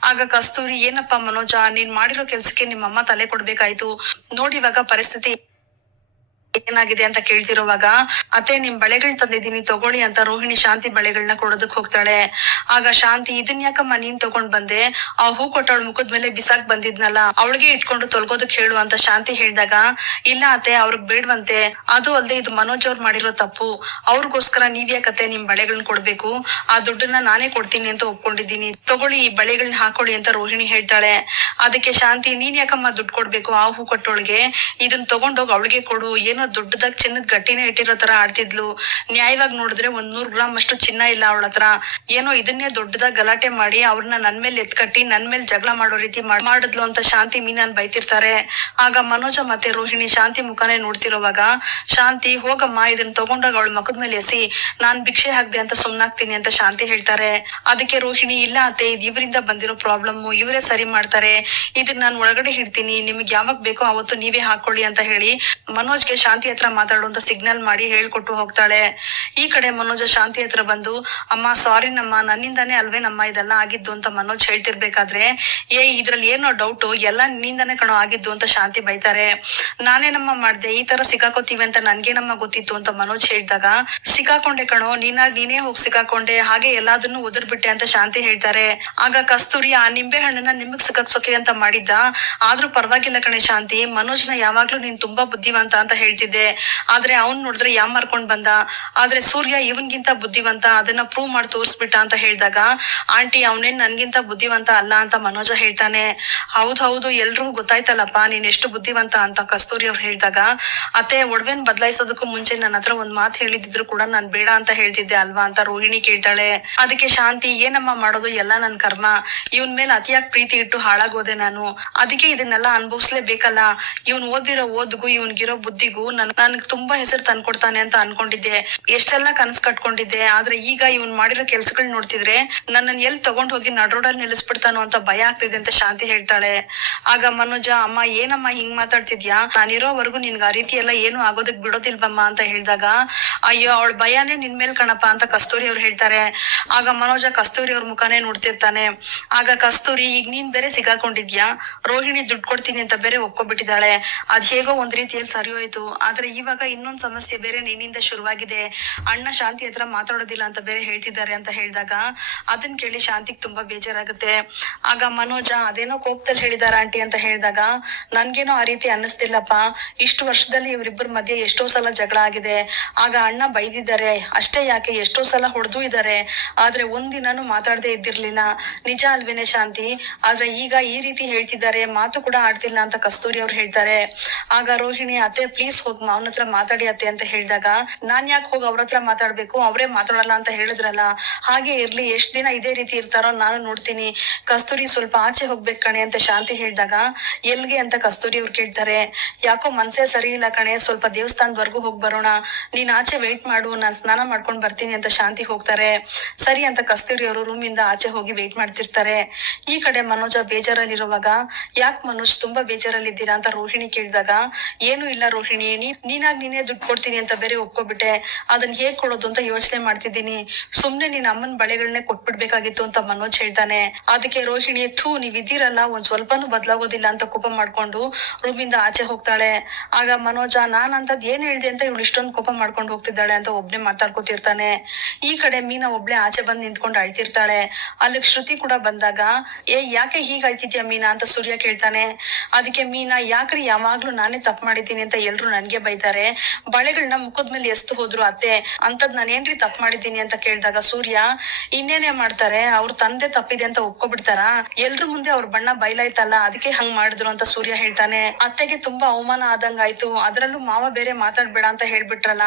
ಆಗ ಕಸ್ತೂರಿ ಏನಪ್ಪ ಮನೋಜ ನೀನ್ ಮಾಡಿರೋ ಕೆಲ್ಸಕ್ಕೆ ನಿಮ್ಮಮ್ಮ ತಲೆ ಕೊಡ್ಬೇಕಾಯ್ತು. ನೋಡಿ ಇವಾಗ ಪರಿಸ್ಥಿತಿ ಏನಾಗಿದೆ ಅಂತ ಕೇಳ್ತಿರುವಾಗ, ಅತ್ತೆ, ನಿಮ್ ಬಳೆಗಳ್ ತಂದಿದ್ದೀನಿ, ತಗೊಳ್ಳಿ ಅಂತ ರೋಹಿಣಿ ಶಾಂತಿ ಬಳೆಗಳನ್ನ ಕೊಡೋದಕ್ ಹೋಗ್ತಾಳೆ. ಆಗ ಶಾಂತಿ, ಇದನ್ ಯಾಕಮ್ಮ ನೀನ್ ತಗೊಂಡ್ ಬಂದೆ? ಆ ಹೂ ಕೊಟ್ಟವಳ ಮುಖದ ಮೇಲೆ ಬಿಸಾಕ್ ಬಂದಿದ್ನಲ್ಲ, ಅವಳಿಗೆ ಇಟ್ಕೊಂಡು ತೊಳ್ಗೋದಕ್ ಹೇಳು ಅಂತ ಶಾಂತಿ ಹೇಳ್ದಾಗ, ಇಲ್ಲ ಅತ್ತೆ, ಅವ್ರಗ್ ಬೇಡವಂತೆ. ಅದು ಅಲ್ಲದೆ ಇದು ಮನೋಜ್ ಅವ್ರು ಮಾಡಿರೋ ತಪ್ಪು. ಅವ್ರಿಗೋಸ್ಕರ ನೀವ್ ಯಾಕತ್ತೆ ನಿಮ್ ಬಳೆಗಳನ್ನ ಕೊಡ್ಬೇಕು? ಆ ದುಡ್ಡನ್ನ ನಾನೇ ಕೊಡ್ತೀನಿ ಅಂತ ಒಪ್ಕೊಂಡಿದ್ದೀನಿ. ತಗೊಳ್ಳಿ ಈ ಬಳೆಗಳನ್ನ ಹಾಕೊಳ್ಳಿ ಅಂತ ರೋಹಿಣಿ ಹೇಳ್ತಾಳೆ. ಅದಕ್ಕೆ ಶಾಂತಿ, ನೀನ್ ಯಾಕಮ್ಮ ದುಡ್ಡು ಕೊಡ್ಬೇಕು ಆ ಹೂ ಕೊಟ್ಟೋಳ್ಗೆ? ಇದನ್ ತಗೊಂಡೋಗ್ ಅವಳಿಗೆ ಕೊಡು. ಏನೋ ದೊಡ್ಡದಾಗ ಚಿನ್ನದ ಗಟ್ಟಿನೇ ಇಟ್ಟಿರೋ ತರ ಆಡ್ತಿದ್ಲು. ನ್ಯಾಯವಾಗಿ ನೋಡಿದ್ರೆ ಒಂದ್ ನೂರ್ ಗ್ರಾಮ್ ಅಷ್ಟು ಚಿನ್ನ ಇಲ್ಲ ಅವಳ ಹತ್ರ. ಏನೋ ಇದನ್ನೇ ದೊಡ್ಡದಾಗ ಗಲಾಟೆ ಮಾಡಿ ಅವ್ರನ್ನ ನನ್ ಮೇಲೆ ಎತ್ಕಟ್ಟಿ ನನ್ ಮೇಲೆ ಜಗಳ ಮಾಡೋ ರೀತಿ ಮಾಡ್- ಮಾಡಿದ್ಲು ಅಂತ ಶಾಂತಿ ಮೀನಾನ್ ಬೈತಿರ್ತಾರೆ. ಆಗ ಮನೋಜ ಮತ್ತೆ ರೋಹಿಣಿ ಶಾಂತಿ ಮುಖಾನೇ ನೋಡ್ತಿರೋವಾಗ, ಶಾಂತಿ, ಹೋಗಮ್ಮ ಇದನ್ನ ತಗೊಂಡಾಗ ಅವಳ ಮುಖದ ಮೇಲೆ ಎಸಿ, ನಾನ್ ಭಿಕ್ಷೆ ಹಾಕ್ದೆ ಅಂತ ಸುಮ್ನಾಗ್ತೀನಿ ಅಂತ ಶಾಂತಿ ಹೇಳ್ತಾರೆ. ಅದಕ್ಕೆ ರೋಹಿಣಿ, ಇಲ್ಲ ಅತ್ತೆ, ಇದು ಇವರಿಂದ ಬಂದಿರೋ ಪ್ರಾಬ್ಲಮ್ ಇವರೇ ಸರಿ ಮಾಡ್ತಾರೆ. ಇದನ್ನ ನಾನು ಒಳಗಡೆ ಹಿಡ್ತೀನಿ ನಿಮ್ಗೆ ಯಾವಾಗ ಬೇಕೋ ಅವತ್ತು ನೀವೇ ಹಾಕೊಳ್ಳಿ ಅಂತ ಹೇಳಿ ಮನೋಜ್ಗೆ ಶಾಂತಿ ಹತ್ರ ಮಾತಾಡುವಂತ ಸಿಗ್ನಲ್ ಮಾಡಿ ಹೇಳ್ಕೊಟ್ಟು ಹೋಗ್ತಾಳೆ. ಈ ಕಡೆ ಮನೋಜ ಶಾಂತಿ ಹತ್ರ ಬಂದು, ಅಮ್ಮ ಸಾರಿ ನಮ್ಮ, ನನ್ನಿಂದಾನೇ ಅಲ್ವೇ ನಮ್ಮ ಇದೆಲ್ಲ ಆಗಿದ್ದು ಅಂತ ಮನೋಜ್ ಹೇಳ್ತಿರ್ಬೇಕಾದ್ರೆ, ಏ, ಇದ್ರಲ್ಲಿ ಏನೋ ಡೌಟ್ ಎಲ್ಲ ನಿನ್ನಿಂದಾನೇ ಕಣೋ ಆಗಿದ್ದು ಅಂತ ಶಾಂತಿ ಬೈತಾರೆ. ನಾನೇನಮ್ಮ ಮಾಡ್ದೆ, ಈ ತರ ಸಿಕ್ಕಾಕೋತೀವಿ ಅಂತ ನನ್ಗೆ ನಮ್ಮ ಗೊತ್ತಿತ್ತು ಅಂತ ಮನೋಜ್ ಹೇಳಿದಾಗ, ಸಿಕ್ಕಾಕೊಂಡೆ ಕಣೋ, ನೀನಾಗ್ ನೀನೇ ಹೋಗಿ ಸಿಕ್ಕಾಕೊಂಡೆ, ಹಾಗೆ ಎಲ್ಲಾದನ್ನು ಉದುರ್ಬಿಟ್ಟೆ ಅಂತ ಶಾಂತಿ ಹೇಳ್ತಾರೆ. ಆಗ ಕಸ್ತೂರಿ ಆ ನಿಂಬೆ ಹಣ್ಣನ್ನ ನಿಮಗ್ ಸಿಕ್ಕಾಕ್ಸೋಕೆ ಅಂತ ಮಾಡಿದ್ದ. ಆದ್ರೂ ಪರವಾಗಿಲ್ಲ ಕಣೆ ಶಾಂತಿ, ಮನೋಜ್ನ ಯಾವಾಗ್ಲೂ ನೀನ್ ತುಂಬಾ ಬುದ್ಧಿವಂತ ಅಂತ ಹೇಳ್ತಿದ್ದೆ. ಆದ್ರೆ ಅವ್ನ್ ನೋಡಿದ್ರೆ ಯಾ ಮಾರ್ಕೊಂಡ್ ಬಂದ. ಆದ್ರೆ ಸೂರ್ಯ ಇವನ್ಗಿಂತ ಬುದ್ಧಿವಂತ, ಅದನ್ನ ಪ್ರೂವ್ ಮಾಡಿ ತೋರಿಸ್ಬಿಟ್ಟ ಅಂತ ಹೇಳಿದಾಗ ಆಂಟಿ ಅವನೇನ್ ನನ್ಗಿಂತ ಬುದ್ಧಿವಂತ ಅಲ್ಲ ಅಂತ ಮನೋಜ ಹೇಳ್ತಾನೆ. ಹೌದ್ ಹೌದು, ಎಲ್ರಿಗೂ ಗೊತ್ತಾಯ್ತಲ್ಲಪ್ಪ, ನೀನ್ ಎಷ್ಟು ಬುದ್ಧಿವಂತ ಅಂತ ಕಸ್ತೂರಿ ಅವ್ರು ಹೇಳಿದಾಗ. ಅತ್ತೆ, ಒಡವೆನ್ ಬದಲಾಯಿಸೋದಕ್ಕೂ ಮುಂಚೆ ನನ್ನ ಹತ್ರ ಒಂದ್ ಮಾತು ಹೇಳಿದಿದ್ರು ಕೂಡ ನಾನ್ ಬೇಡ ಅಂತ ಹೇಳ್ತಿದ್ದೆ ಅಲ್ವಾ ಅಂತ ರೋಹಿಣಿ ಕೇಳ್ತಾಳೆ. ಅದಕ್ಕೆ ಶಾಂತಿ, ಏನಮ್ಮ ಮಾಡೋದು? ಎಲ್ಲ ನನ್ ಕರ್ಮ. ಇವನ್ ಮೇಲೆ ಅತಿಯಾಗಿ ಪ್ರೀತಿ ಇಟ್ಟು ಹಾಳಾಗೋದೆ ನಾನು. ಅದಕ್ಕೆ ಇದನ್ನೆಲ್ಲ ಅನ್ಭವಿಸ್ಲೇಬೇಕಲ್ಲ. ಇವನ್ ಓದಿರೋ ಓದ್ಗೂ, ಇವನ್ಗಿರೋ ಬುದ್ಧಿಗೂ ನನ್ ತುಂಬಾ ಹೆಸರು ತಂದ್ಕೊಡ್ತಾನೆ ಅಂತ ಅನ್ಕೊಂಡಿದ್ದೆ. ಎಷ್ಟೆಲ್ಲ ಕನಸು ಕಟ್ಕೊಂಡಿದ್ದೆ. ಆದ್ರೆ ಈಗ ಇವನ್ ಮಾಡಿರೋ ಕೆಲ್ಸಗಳ್ ನೋಡ್ತಿದ್ರೆ ನನ್ನನ್ ಎಲ್ ತಗೊಂಡ್ ಹೋಗಿ ನಡ್ರೋಡಲ್ಲಿ ನಿಲ್ಲಿಸ್ಬಿಡ್ತಾನೋ ಅಂತ ಭಯ ಆಗ್ತಿದೆ ಅಂತ ಶಾಂತಿ ಹೇಳ್ತಾಳೆ. ಆಗ ಮನೋಜ, ಅಮ್ಮ, ಏನಮ್ಮ ಹಿಂಗ್ ಮಾತಾಡ್ತಿದ್ಯಾ? ನಾನಿರೋವರೆಗೂ ನಿನ್ಗೆ ಆ ರೀತಿ ಎಲ್ಲ ಏನು ಆಗೋದಕ್ ಬಿಡೋದಿಲ್ವಮ್ಮ? ಅಂತ ಹೇಳಿದಾಗ, ಅಯ್ಯೋ, ಅವಳ ಭಯನೇ ನಿನ್ ಮೇಲ್ ಕಣಪ್ಪ ಅಂತ ಕಸ್ತೂರಿ ಅವ್ರು ಹೇಳ್ತಾರೆ. ಆಗ ಮನೋಜ ಕಸ್ತೂರಿ ಅವ್ರ ಮುಖಾನೇ ನೋಡ್ತಿರ್ತಾನೆ. ಆಗ ಕಸ್ತೂರಿ, ಈಗ ನೀನ್ ಬೇರೆ ಸಿಗಾಕೊಂಡಿದ್ಯಾ? ರೋಹಿಣಿ ದುಡ್ಡು ಕೊಡ್ತೀನಿ ಅಂತ ಬೇರೆ ಒಪ್ಕೊಬಿಟ್ಟಿದ್ದಾಳೆ. ಅದ್ ಹೇಗೋ ಒಂದ್ ರೀತಿಯಲ್ಲಿ ಸರಿ ಹೋಯ್ತು. ಆದ್ರೆ ಇವಾಗ ಇನ್ನೊಂದ್ ಸಮಸ್ಯೆ ಬೇರೆ ನಿನ್ನಿಂದ ಶುರುವಾಗಿದೆ. ಅಣ್ಣ ಶಾಂತಿ ಹತ್ರ ಮಾತಾಡೋದಿಲ್ಲ ಅಂತ ಬೇರೆ ಹೇಳ್ತಿದ್ದಾರೆ ಅಂತ ಹೇಳಿದಾಗ ಅದನ್ ಕೇಳಿ ಶಾಂತಿಗೆ ತುಂಬಾ ಬೇಜಾರಾಗುತ್ತೆ. ಆಗ ಮನೋಜ ಅದೇನೋ ಕೋಪದಲ್ಲಿ ಹೇಳಿದಾರ ಆಂಟಿ ಅಂತ ಹೇಳಿದಾಗ, ನನ್ಗೇನೋ ಆ ರೀತಿ ಅನ್ನಿಸ್ತಿಲ್ಲಪ್ಪ. ಇಷ್ಟು ವರ್ಷದಲ್ಲಿ ಇವ್ರಿಬ್ಬರ ಮಧ್ಯೆ ಎಷ್ಟೋ ಸಲ ಜಗಳ ಆಗಿದೆ. ಆಗ ಅಣ್ಣ ಬೈದಿದ್ದಾರೆ. ಅಷ್ಟೇ ಯಾಕೆ? ಎಷ್ಟೋ ಸಲ ಹೊಡೆದು ಇದ್ದಾರೆ. ಆದ್ರೆ ಒಂದಿನಾನು ಮಾತಾಡದೇ ಇದ್ದಿರ್ಲಿಲ್ಲ. ನಿಜ ಅಲ್ವೇನೆ ಶಾಂತಿ? ಆದ್ರೆ ಈಗ ಈ ರೀತಿ ಹೇಳ್ತಿದ್ದಾರೆ. ಮಾತು ಕೂಡ ಆಡ್ತಿಲ್ಲ ಅಂತ ಕಸ್ತೂರಿ ಅವ್ರು ಹೇಳ್ತಾರೆ. ಆಗ ರೋಹಿಣಿ, ಅತ್ತೆ ಪ್ಲೀಸ್ ಹೋಗ್ ಮಾವನ ಹತ್ರ ಮಾತಾಡಿ ಅತ್ತೆ ಅಂತ ಹೇಳಿದಾಗ, ನಾನ್ ಯಾಕೆ ಹೋಗಿ ಅವ್ರ ಹತ್ರ ಮಾತಾಡ್ಬೇಕು? ಅವರೇ ಮಾತಾಡಲ್ಲ ಅಂತ ಹೇಳಿದ್ರಲ್ಲ. ಹಾಗೆ ಇರ್ಲಿ, ಎಷ್ಟ್ ದಿನ ಇದೇ ರೀತಿ ಇರ್ತಾರೋ ನಾನು ನೋಡ್ತೀನಿ. ಕಸ್ತೂರಿ ಸ್ವಲ್ಪ ಆಚೆ ಹೋಗ್ಬೇಕು ಕಣೆ ಅಂತ ಶಾಂತಿ ಹೇಳಿದಾಗ, ಎಲ್ಗೆ ಅಂತ ಕಸ್ತೂರಿ ಅವ್ರು ಕೇಳ್ತಾರೆ. ಯಾಕೋ ಮನ್ಸೇ ಸರಿ ಇಲ್ಲ ಕಣೆ, ಸ್ವಲ್ಪ ದೇವಸ್ಥಾನದವರೆಗೂ ಹೋಗಿ ಬರೋಣ. ನೀನ್ ಆಚೆ ವೇಟ್ ಮಾಡು, ನಾನ್ ಸ್ನಾನ ಮಾಡ್ಕೊಂಡ್ ಬರ್ತೀನಿ ಅಂತ ಶಾಂತಿ ಹೋಗ್ತಾರೆ. ಸರಿ ಅಂತ ಕಸ್ತೂರಿ ಅವರು ರೂಮ್ ಇಂದ ಆಚೆ ಹೋಗಿ ವೇಟ್ ಮಾಡ್ತಿರ್ತಾರೆ. ಈ ಕಡೆ ಮನೋಜ ಬೇಜಾರಲ್ಲಿರುವಾಗ, ಯಾಕೆ ಮನೋಜ್ ತುಂಬಾ ಬೇಜಾರಲ್ಲಿದ್ದೀರಾ ಅಂತ ರೋಹಿಣಿ ಕೇಳಿದಾಗ, ಏನು ಇಲ್ಲ ರೋಹಿಣಿ ನೀ, ನೀನಾಗ್ ನೀನೇ ದುಡ್ಡು ಕೊಡ್ತೀನಿ ಅಂತ ಬೇರೆ ಒಪ್ಕೊಬಿಟ್ಟೆ. ಅದನ್ನ ಹೇಗ್ ಕೊಡೋದು ಅಂತ ಯೋಚನೆ ಮಾಡ್ತಿದ್ದೀನಿ. ಸುಮ್ನೆ ನಿನ್ ಅಮ್ಮನ ಬಳೆಗಳನ್ನೇ ಕೊಟ್ಬಿಡ್ಬೇಕಾಗಿತ್ತು ಅಂತ ಮನೋಜ್ ಹೇಳ್ತಾನೆ. ಅದಕ್ಕೆ ರೋಹಿಣಿ ಥೂ ನೀವ್ ಇದ್ದೀರಲ್ಲ ಒಂದ್ ಸ್ವಲ್ಪನೂ ಬದಲಾಗೋದಿಲ್ಲ ಅಂತ ಕೋಪ ಮಾಡ್ಕೊಂಡು ರೂಮಿಂದ ಆಚೆ ಹೋಗ್ತಾಳೆ. ಆಗ ಮನೋಜ ನಾನ್ ಅಂತದ್ ಏನ್ ಹೇಳ್ದೆ ಅಂತ ಇವಳು ಇಷ್ಟೊಂದು ಕೋಪ ಮಾಡ್ಕೊಂಡು ಹೋಗ್ತಿದ್ದಾಳೆ ಅಂತ ಒಬ್ನೇ ಮಾತಾಡ್ಕೊತಿರ್ತಾನೆ. ಈ ಕಡೆ ಮೀನಾ ಒಬ್ಳೆ ಆಚೆ ಬಂದ್ ನಿಂತ್ಕೊಂಡು ಅಳ್ತಿರ್ತಾಳೆ. ಅಲ್ಲಿಗ್ ಶ್ರುತಿ ಕೂಡ ಬಂದಾಗ, ಏ, ಯಾಕೆ ಹೀಗ್ ಅಳ್ತಿದ್ಯಾ ಮೀನಾ? ಅಂತ ಸೂರ್ಯ ಕೇಳ್ತಾನೆ. ಅದಕ್ಕೆ ಮೀನಾ, ಯಾಕ್ರಿ, ಯಾವಾಗ್ಲೂ ನಾನೇ ತಪ್ಪು ಮಾಡಿದ್ದೀನಿ ಅಂತ ಎಲ್ರು ನನ್ಗೆ ಬೈತಾರೆ ಬಳೆಗಳನ್ನ ಮುಖದ ಮೇಲೆ ಎಸ್ತು ಹೋದ್ರು ಅತ್ತೆ. ಅಂತದ್ ನಾನು ಏನ್ರಿ ತಪ್ಪು ಮಾಡಿದ್ದೀನಿ ಅಂತ ಕೇಳಿದಾಗ ಸೂರ್ಯ, ಇನ್ನೇನೇ ಮಾಡ್ತಾರೆ? ಅವ್ರ ತಂದೆ ತಪ್ಪಿದೆ ಅಂತ ಒಪ್ಕೊಬಿಡ್ತಾರ? ಎಲ್ರು ಮುಂದೆ ಅವ್ರ ಬಣ್ಣ ಬೈಲಾಯ್ತಲ್ಲ ಅದಕ್ಕೆ ಹಂಗ್ ಮಾಡಿದ್ರು ಅಂತ ಸೂರ್ಯ ಹೇಳ್ತಾನೆ. ಅತ್ತೆಗೆ ತುಂಬಾ ಅವಮಾನ ಆದಂಗ್ ಆಯ್ತು ಅದ್ರಲ್ಲೂ ಮಾವ ಬೇರೆ ಮಾತಾಡ್ಬೇಡ ಅಂತ ಹೇಳ್ಬಿಟ್ರಲ್ಲ.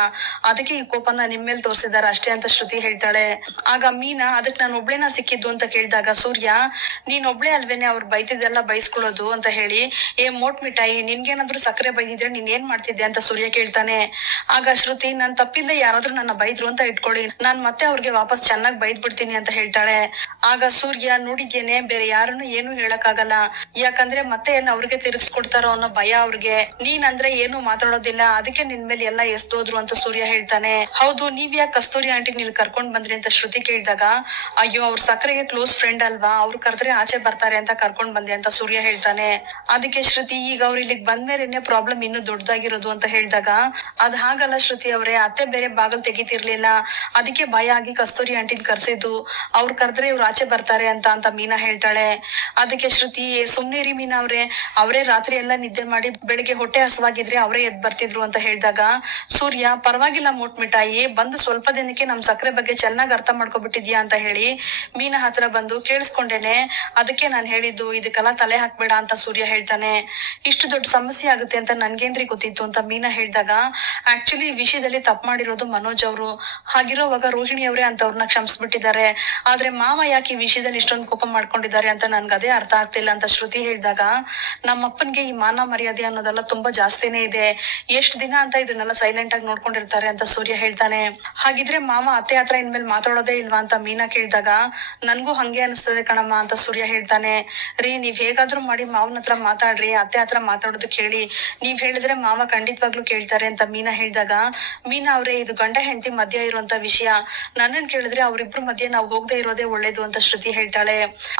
ಅದಕ್ಕೆ ಈ ಕೋಪನ ನಿಮ್ ಮೇಲೆ ತೋರ್ಸಿದಾರ ಅಷ್ಟೇ ಅಂತ ಶ್ರುತಿ ಹೇಳ್ತಾಳೆ. ಆಗ ಮೀನಾ, ಅದಕ್ ನಾನು ಒಬ್ಳೇನ ಸಿಕ್ಕಿದ್ದು ಅಂತ ಕೇಳಿದಾಗ ಸೂರ್ಯ, ನೀನ್ ಒಬ್ಳೆ ಅಲ್ವೇನೆ ಅವ್ರು ಬೈತಿದ್ದೆಲ್ಲ ಬೈಸ್ಕೊಳ್ಳೋದು ಅಂತ ಹೇಳಿ, ಏ ಮೋಟ್ ಮಿಠಾಯಿ, ನಿನ್ಗೇನಾದ್ರು ಸಕ್ಕರೆ ಬೈದಿದ್ರೆ ನೀನ್ ಏನ್ ಮಾಡ್ತಿದ್ದೆ ಅಂತ ಸೂರ್ಯ ಕೇಳ್ತಾನೆ. ಆಗ ಶ್ರುತಿ, ನಾನ್ ತಪ್ಪಿಂದ ಯಾರಾದ್ರೂ ನನ್ನ ಬೈದ್ರು ಅಂತ ಇಟ್ಕೊಳ್ಳಿ. ನಾನ್ ಮತ್ತೆ ಅವ್ರಿಗೆ ವಾಪಸ್ ಚೆನ್ನಾಗ್ ಬೈದ್ ಬಿಡ್ತೀನಿ ಅಂತ ಹೇಳ್ತಾಳೆ. ಆಗ ಸೂರ್ಯ, ನೋಡಿದ್ದೇನೆ, ಬೇರೆ ಯಾರನ್ನು ಏನು ಹೇಳಕ್ಕಾಗಲ್ಲ. ಯಾಕಂದ್ರೆ ಮತ್ತೆ ಏನ್ ಅವ್ರಿಗೆ ತಿರ್ಗಿಸ್ಕೊಡ್ತಾರೋ ಅನ್ನೋ ಭಯ ಅವ್ರಿಗೆ. ನೀನ್ ಅಂದ್ರೆ ಏನು ಮಾತಾಡೋದಿಲ್ಲ. ಅದಕ್ಕೆ ನಿನ್ ಮೇಲೆ ಎಲ್ಲ ಎಸ್ತೋದ್ರು ಅಂತ ಸೂರ್ಯ ಹೇಳ್ತಾನೆ. ಹೌದು ನೀವ್ ಯಾಕೆ ಕಸ್ತೂರಿ ಆಂಟಿ ನೀಲ್ ಕರ್ಕೊಂಡ್ ಬಂದ್ರಿ ಅಂತ ಶ್ರುತಿ ಕೇಳಿದಾಗ, ಅಯ್ಯೋ, ಅವ್ರ ಸಕ್ಕರೆಗೆ ಕ್ಲೋಸ್ ಫ್ರೆಂಡ್ ಅಲ್ವಾ? ಅವ್ರು ಕರೆದ್ರೆ ಆಚೆ ಬರ್ತಾರೆ ಅಂತ ಕರ್ಕೊಂಡ್ ಬಂದೆ ಅಂತ ಸೂರ್ಯ ಹೇಳ್ತಾನೆ. ಅದಕ್ಕೆ ಶ್ರುತಿ, ಈಗ ಅವ್ರು ಇಲ್ಲಿಗೆ ಬಂದ್ಮೇಲೆನೆ ಪ್ರಾಬ್ಲಮ್ ಇನ್ನೂ ದೊಡ್ಡದಾಗಿರೋದು ಅಂತ ಹೇಳಿದಾಗ, ಅದ್ ಹಾಗಲ್ಲ ಶ್ರುತಿ ಅವ್ರೆ, ಅತ್ತೆ ಬೇರೆ ಬಾಗಲ್ ತೆಗಿತಿರ್ಲಿಲ್ಲ. ಅದಕ್ಕೆ ಭಯ ಆಗಿ ಕಸ್ತೂರಿ ಆಂಟಿನ್ ಕರ್ಸಿದ್ದು. ಅವ್ರು ಕರೆದ್ರೆ ಇವ್ರು ಆಚೆ ಬರ್ತಾರೆ ಅಂತ ಅಂತ ಮೀನಾ ಹೇಳ್ತಾಳೆ. ಅದಕ್ಕೆ ಶ್ರುತಿ ಸುಮ್ನಿರಿ ಮೀನಾ ಅವ್ರೆ. ಅವರೇ ರಾತ್ರಿ ಎಲ್ಲ ನಿದ್ದೆ ಮಾಡಿ ಬೆಳಿಗ್ಗೆ ಹೊಟ್ಟೆ ಹಸುವಾಗಿದ್ರೆ ಅವರೇ ಎದ್ ಬರ್ತಿದ್ರು ಅಂತ ಹೇಳಿದಾಗ, ಸೂರ್ಯ, ಪರವಾಗಿಲ್ಲ ಮೋಟ್ ಮಿಠಾಯಿ. ಬಂದು ಸ್ವಲ್ಪ ದಿನಕ್ಕೆ ನಮ್ ಸಕ್ಕರೆ ಬಗ್ಗೆ ಚೆನ್ನಾಗಿ ಅರ್ಥ ಮಾಡ್ಕೊಬಿಟ್ಟಿದ್ಯಾ ಅಂತ ಹೇಳಿ ಮೀನಾ ಹತ್ರ ಬಂದು ಕೇಳಿಸ್ಕೊಂಡೇನೆ, ಅದಕ್ಕೆ ನಾನು ಹೇಳಿದ್ದು, ಇದಕ್ಕೆಲ್ಲ ತಲೆ ಹಾಕ್ಬೇಡ ಅಂತ ಸೂರ್ಯ ಹೇಳ್ತಾನೆ. ಇಷ್ಟು ದೊಡ್ಡ ಸಮಸ್ಯೆ ಆಗುತ್ತೆ ಅಂತ ನನ್ಗೇನ್ರಿ ಗೊತ್ತಿತ್ತು ಅಂತ ಮೀನಾ ಹೇಳಿದಾಗ ಆಕ್ಚುಲಿ ವಿಷಯದಲ್ಲಿ ತಪ್ಪು ಮಾಡಿರೋದು ಮನೋಜ್ ಅವರು. ಹಾಗಿರೋವಾಗ ರೋಹಿಣಿ ಅವರೇ ಅಂತ ಅವ್ರನ್ನ ಕ್ಷಮಿಸ್ಬಿಟ್ಟಿದ್ದಾರೆ. ಆದ್ರೆ ಮಾವ ಯಾಕೆ ಈ ವಿಷಯದಲ್ಲಿ ಇಷ್ಟೊಂದು ಕೋಪ ಮಾಡ್ಕೊಂಡಿದ್ದಾರೆ ಅಂತ ನನ್ಗೆ ಅದೇ ಅರ್ಥ ಆಗ್ತಿಲ್ಲ ಅಂತ ಶ್ರುತಿ ಹೇಳಿದಾಗ, ನಮ್ಮಪ್ಪನ್ಗೆ ಈ ಮಾನ ಮರ್ಯಾದೆ ಅನ್ನೋದೆಲ್ಲ ತುಂಬಾ ಜಾಸ್ತಿನೇ ಇದೆ. ಎಷ್ಟ್ ದಿನ ಅಂತ ಇದನ್ನೆಲ್ಲ ಸೈಲೆಂಟ್ ಆಗಿ ನೋಡ್ಕೊಂಡಿರ್ತಾರೆ ಅಂತ ಸೂರ್ಯ ಹೇಳ್ತಾನೆ. ಹಾಗಿದ್ರೆ ಮಾವ ಅತ್ತೆ ಹತ್ರ ಇನ್ಮೇಲೆ ಮಾತಾಡೋದೇ ಇಲ್ವಾ ಅಂತ ಮೀನಾ ಕೇಳಿದಾಗ, ನನ್ಗೂ ಹಂಗೆ ಅನಿಸ್ತದೆ ಕಣಮ್ಮ ಅಂತ ಸೂರ್ಯ ಹೇಳ್ತಾನೆ. ರೀ, ನೀವ್ ಹೇಗಾದ್ರೂ ಮಾಡಿ ಮಾವನ ಹತ್ರ ಮಾತಾಡ್ರಿ, ಅತ್ತೆ ಹತ್ರ ಮಾತಾಡೋದು ಕೇಳಿ. ನೀವ್ ಹೇಳಿದ್ರೆ ಮಾವ ಖಂಡಿತವಾಗ್ಲೂ ಕೇಳ್ತಾರೆ ಅಂತ ಮೀನಾ ಹೇಳಿದಾಗ, ಮೀನಾ ಅವ್ರೆ, ಇದು ಗಂಡ ಹೆಂಡತಿ ಮಧ್ಯ ಇರುವಂತ ವಿಷಯ. ನನ್ನನ್ ಕೇಳಿದ್ರೆ ಅವ್ರಿಬ್ರು ಮಧ್ಯೆ ನಾವು ಹೋಗದೆ ಇರೋದೇ ಒಳ್ಳೇದು ಅಂತ ಶ್ರುತಿ ಹೇಳ್ತಾಳೆ.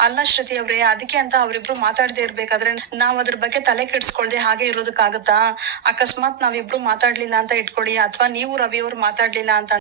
ಅಲ್ಲ ಶ್ರುತಿ ಅವ್ರೆ, ಅದಕ್ಕೆ ಅಂತ ಅವ್ರಿಬ್ರು ಮಾತಾಡದೆ ಇರ್ಬೇಕಾದ್ರೆ ನಾವ್ ಅದ್ರ ಬಗ್ಗೆ ತಲೆ ಕೆಡ್ಸ್ಕೊಳ್ದೆ ಹಾಗೆ ಇರೋದಕ್ಕಾಗತ್ತಾ? ಅಕಸ್ಮಾತ್ ನಾವಿಬ್ರು ಮಾತಾಡ್ಲಿಲ್ಲ ಅಂತ ಇಟ್ಕೊಳ್ಳಿ, ಅಥವಾ ನೀವು ರವಿ ಅವ್ರು ಮಾತಾಡ್ಲಿಲ್ಲ ಅಂತ